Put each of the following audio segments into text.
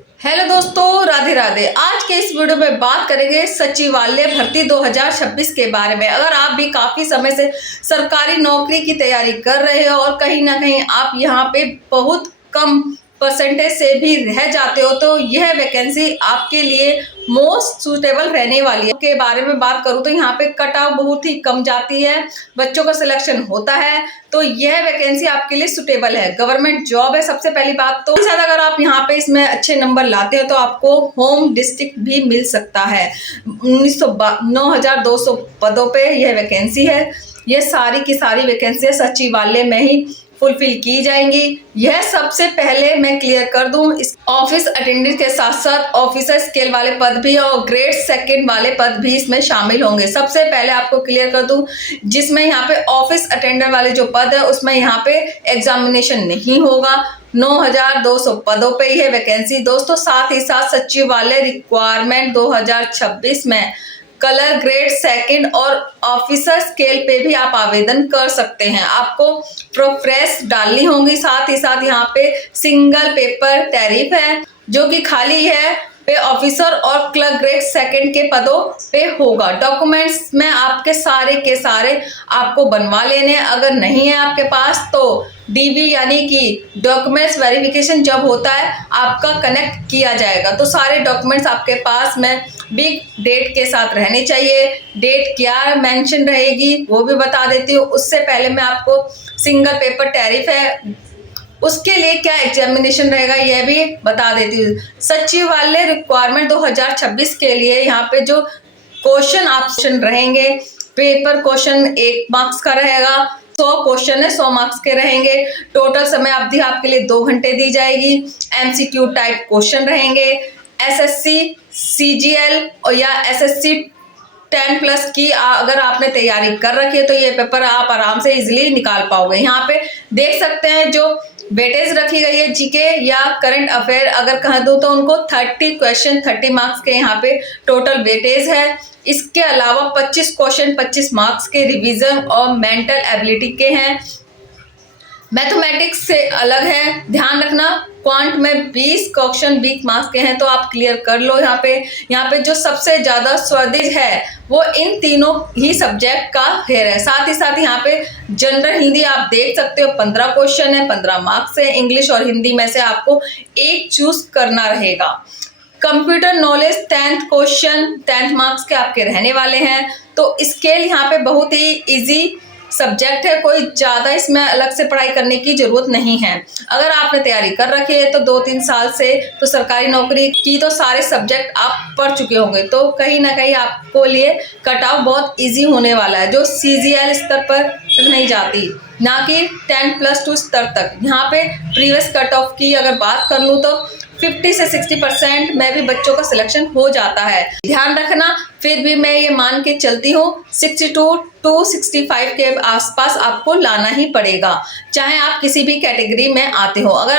Hello दोस्तों, राधे राधे। आज के इस वीडियो में बात करेंगे सचिवालय भर्ती 2026 के बारे में। अगर आप भी काफी समय से सरकारी नौकरी की तैयारी कर रहे हो और कहीं ना कहीं आप यहाँ पे बहुत कम परसेंटेज से भी रह जाते हो, तो यह वैकेंसी आपके लिए मोस्ट सूटेबल रहने वाली है। के बारे में बात करूँ तो यहाँ पे कट ऑफ बहुत ही कम जाती है, बच्चों का सिलेक्शन होता है, तो यह वैकेंसी आपके लिए सुटेबल है। गवर्नमेंट जॉब है। सबसे पहली बात तो शायद अगर आप यहाँ पे इसमें अच्छे नंबर लाते हो तो आपको होम डिस्ट्रिक्ट भी मिल सकता है। 9,200 पदों पे यह वैकेंसी है। ये सारी की सारी वैकेंसी सचिवालय में ही फुलफिल की जाएंगी। यह सबसे पहले मैं क्लियर कर दूं, इस ऑफिस अटेंडेंट के साथ साथ ऑफिसर स्केल वाले पद भी और ग्रेड सेकंड वाले पद भी इसमें शामिल होंगे। सबसे पहले आपको क्लियर कर दूं, जिसमें यहाँ पे ऑफिस अटेंडेंट वाले जो पद है उसमें यहाँ पे एग्जामिनेशन नहीं होगा। 9,200 पदों पे ही है वैकेंसी दोस्तों। साथ ही साथ सचिवालय रिक्वायरमेंट 2026 में कलर ग्रेड सेकंड और ऑफिसर स्केल पे भी आप आवेदन कर सकते हैं। आपको प्रोफ्रेस डालनी होंगी। साथ ही साथ यहाँ पे सिंगल पेपर टैरिफ है जो कि खाली है पे ऑफिसर और क्लर्क ग्रेड सेकंड के पदों पे होगा। डॉक्यूमेंट्स में आपके सारे के सारे आपको बनवा लेने। अगर नहीं है आपके पास तो डीवी यानी कि डॉक्यूमेंट्स वेरिफिकेशन जब होता है आपका कनेक्ट किया जाएगा, तो सारे डॉक्यूमेंट्स आपके पास में बिग डेट के साथ रहने चाहिए। डेट क्या मेंशन रहेगी वो भी बता देती हूँ। उससे पहले मैं आपको सिंगल पेपर टैरिफ है उसके लिए क्या एग्जामिनेशन रहेगा यह भी बता देती हूँ। सचिवालय रिक्वायरमेंट 2026 के लिए यहाँ पे जो क्वेश्चन ऑप्शन रहेंगे, पेपर क्वेश्चन 1 मार्क्स का रहेगा। 100 क्वेश्चन है, 100 मार्क्स के रहेंगे। टोटल समय अवधि आपके लिए 2 घंटे दी जाएगी। एमसीक्यू टाइप क्वेश्चन रहेंगे। एसएससी सीजीएल और या एसएससी 10+ की अगर आपने तैयारी कर रखी है तो ये पेपर आप आराम से इजीली निकाल पाओगे। यहाँ पे देख सकते हैं जो वेटेज रखी गई है जीके या करंट अफेयर अगर कह दूं तो उनको 30 क्वेश्चन 30 मार्क्स के यहाँ पे टोटल वेटेज है। इसके अलावा 25 क्वेश्चन 25 मार्क्स के रिवीजन और मेंटल एबिलिटी के हैं। मैथमेटिक्स से अलग है, ध्यान रखना। क्वांट में 20 क्वेश्चन 20 मार्क्स के हैं तो आप क्लियर कर लो। यहाँ पे जो सबसे ज्यादा स्वादिष्ट है वो इन तीनों ही सब्जेक्ट का है। साथ ही साथ यहाँ पे जनरल हिंदी आप देख सकते हो 15 क्वेश्चन है, 15 मार्क्स है। इंग्लिश और हिंदी में से आपको एक चूज करना रहेगा। Computer knowledge 10th question 10 marks के आपके रहने वाले हैं। तो स्केल यहाँ पे बहुत ही इजी सब्जेक्ट है, कोई ज्यादा इसमें अलग से पढ़ाई करने की जरूरत नहीं है। अगर आपने तैयारी कर रखी है तो 2-3 साल से तो सरकारी नौकरी की तो सारे सब्जेक्ट आप पढ़ चुके होंगे, तो कहीं ना कहीं आपको लिए कट ऑफ बहुत इजी होने वाला है, जो सीजीएल स्तर पर तक नहीं जाती, ना कि 10+2 स्तर तक। यहाँ पे प्रीवियस कट ऑफ की अगर बात कर लूँ तो 50 से 60% में भी बच्चों का सिलेक्शन हो जाता है। ध्यान रखना, फिर भी मैं ये मान के चलती हूँ 62 to 65 के आसपास आपको लाना ही पड़ेगा, चाहे आप किसी भी कैटेगरी में आते हो। अगर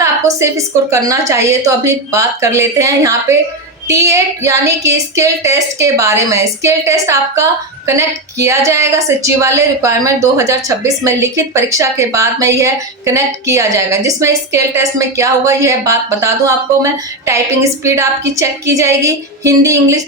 आपको सेफ स्कोर करना चाहिए तो अभी बात कर लेते हैं यहाँ पे T8 यानी कि स्केल टेस्ट के बारे में। स्केल टेस्ट आपका कनेक्ट किया जाएगा सचिवालय रिक्वायरमेंट 2026 में। लिखित परीक्षा के बाद में यह कनेक्ट किया जाएगा, जिसमें स्केल टेस्ट में क्या होगा यह बात बता दूं आपको मैं। टाइपिंग स्पीड आपकी चेक की जाएगी। हिंदी इंग्लिश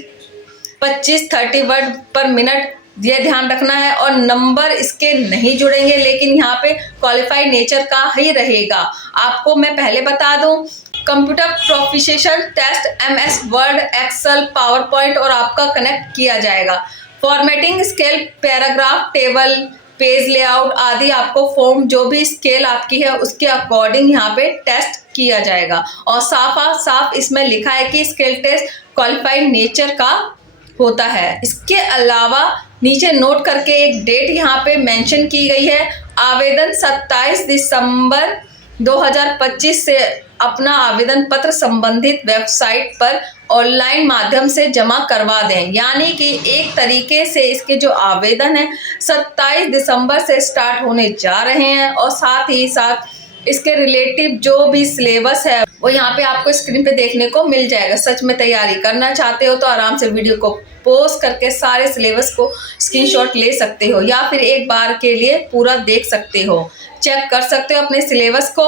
25-30 वर्ड पर मिनट ये ध्यान रखना है। और नंबर इसके नहीं जुड़ेंगे, लेकिन यहाँ पे क्वालिफाइड नेचर का ही रहेगा। आपको मैं पहले बता दूं, computer proficiency test MS word Excel PowerPoint और आपका कनेक्ट किया जाएगा। Formatting scale paragraph table page layout आदि आपको फॉर्म जो भी स्केल आपकी है उसके अकॉर्डिंग यहाँ पे टेस्ट किया जाएगा। और साफ इसमें लिखा है कि स्केल टेस्ट क्वालिफाइड नेचर का होता है। इसके अलावा नीचे नोट करके एक डेट यहाँ पे मेंशन की गई है। आवेदन 27 दिसंबर 2025 से अपना आवेदन पत्र संबंधित वेबसाइट पर ऑनलाइन माध्यम से जमा करवा दें। यानी कि एक तरीके से इसके जो आवेदन है 27 दिसंबर से स्टार्ट होने जा रहे हैं। और साथ ही साथ इसके रिलेटिव जो भी सिलेबस है वो यहाँ पे आपको स्क्रीन पे देखने को मिल जाएगा। सच में तैयारी करना चाहते हो तो आराम से वीडियो को पॉज करके सारे सिलेबस को स्क्रीनशॉट ले सकते हो, या फिर एक बार के लिए पूरा देख सकते हो, चेक कर सकते हो अपने सिलेबस को।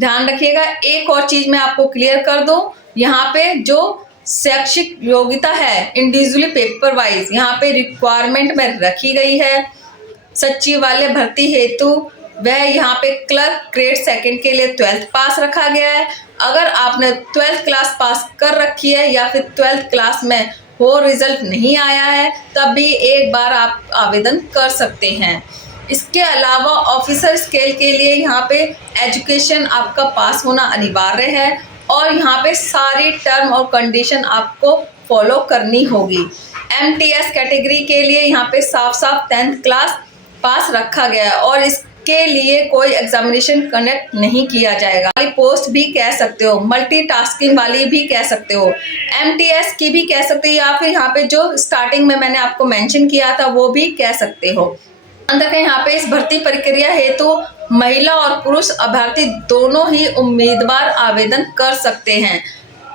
ध्यान रखिएगा। एक और चीज मैं आपको क्लियर कर दूं, यहाँ पे जो शैक्षिक योग्यता है इंडिविजुअली पेपर वाइज यहाँ पे रिक्वायरमेंट में रखी गई है। सचिवालय भर्ती हेतु वह यहाँ पे क्लर्क ग्रेड 2 के लिए 12th पास रखा गया है। अगर आपने 12th क्लास पास कर रखी है या फिर 12th क्लास में हो रिजल्ट नहीं आया है, तब भी एक बार आप आवेदन कर सकते हैं। इसके अलावा ऑफिसर स्केल के लिए यहाँ पे एजुकेशन आपका पास होना अनिवार्य है और यहाँ पे सारी टर्म और कंडीशन आपको फॉलो करनी होगी। MTS कैटेगरी के लिए यहाँ पे साफ साफ 10th क्लास पास रखा गया है और इसके लिए कोई एग्जामिनेशन कंडक्ट नहीं किया जाएगा। वाली पोस्ट भी कह सकते हो, मल्टीटास्किंग वाली भी कह सकते हो, MTS की भी कह सकते हो, या फिर यहाँ पे जो स्टार्टिंग में मैंने आपको मेंशन किया था वो भी कह सकते हो। ध्यान रखें, यहाँ पे इस भर्ती प्रक्रिया हेतु महिला और पुरुष अभ्यर्थी दोनों ही उम्मीदवार आवेदन कर सकते हैं।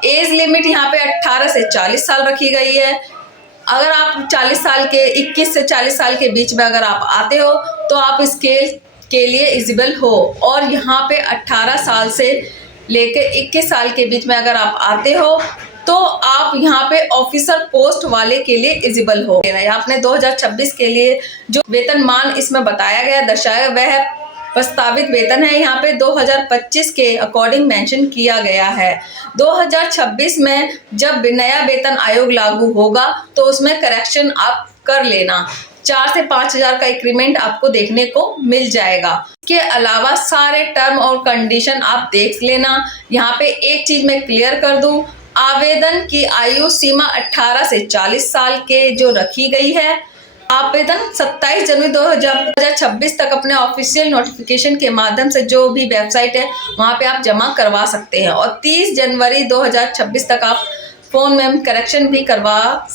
एज लिमिट यहाँ पे 18 से 40 साल रखी गई है। अगर आप 40 साल के 21 से 40 साल के बीच में अगर आप आते हो तो आप स्केल के लिए एलिजिबल हो, और यहाँ पे 18 साल से लेकर 21 साल के बीच में अगर आप आते हो तो आप यहाँ पे ऑफिसर पोस्ट वाले के लिए एलिजिबल हो। आपने 2026 के लिए जो वेतनमान इसमें बताया गया दर्शाया वह प्रस्तावित वेतन है, यहाँ पे 2025 के अकॉर्डिंग मेंशन किया गया है। 2026 में जब नया वेतन आयोग लागू होगा तो उसमें करेक्शन आप कर लेना, 4 से 5 हज़ार का इंक्रीमेंट आपको देखने को मिल जाएगा। इसके अलावा सारे टर्म और कंडीशन आप देख लेना। यहाँ पे एक चीज मैं क्लियर कर दूं, आवेदन की आयु सीमा 18 से 40 साल के जो रखी गई है। आवेदन 27 जनवरी 2026 तक अपने ऑफिशियल नोटिफिकेशन के माध्यम से जो भी वेबसाइट है वहां पे आप जमा करवा सकते हैं, और 30 जनवरी 2026 तक आप फोन में करेक्शन भी करवा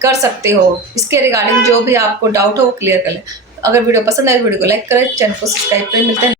कर सकते हो। इसके रिगार्डिंग जो भी आपको डाउट हो वो क्लियर कर लें। अगर वीडियो पसंद आए तो वीडियो को लाइक करें, चैनल को सब्सक्राइब करें। मिलते हैं।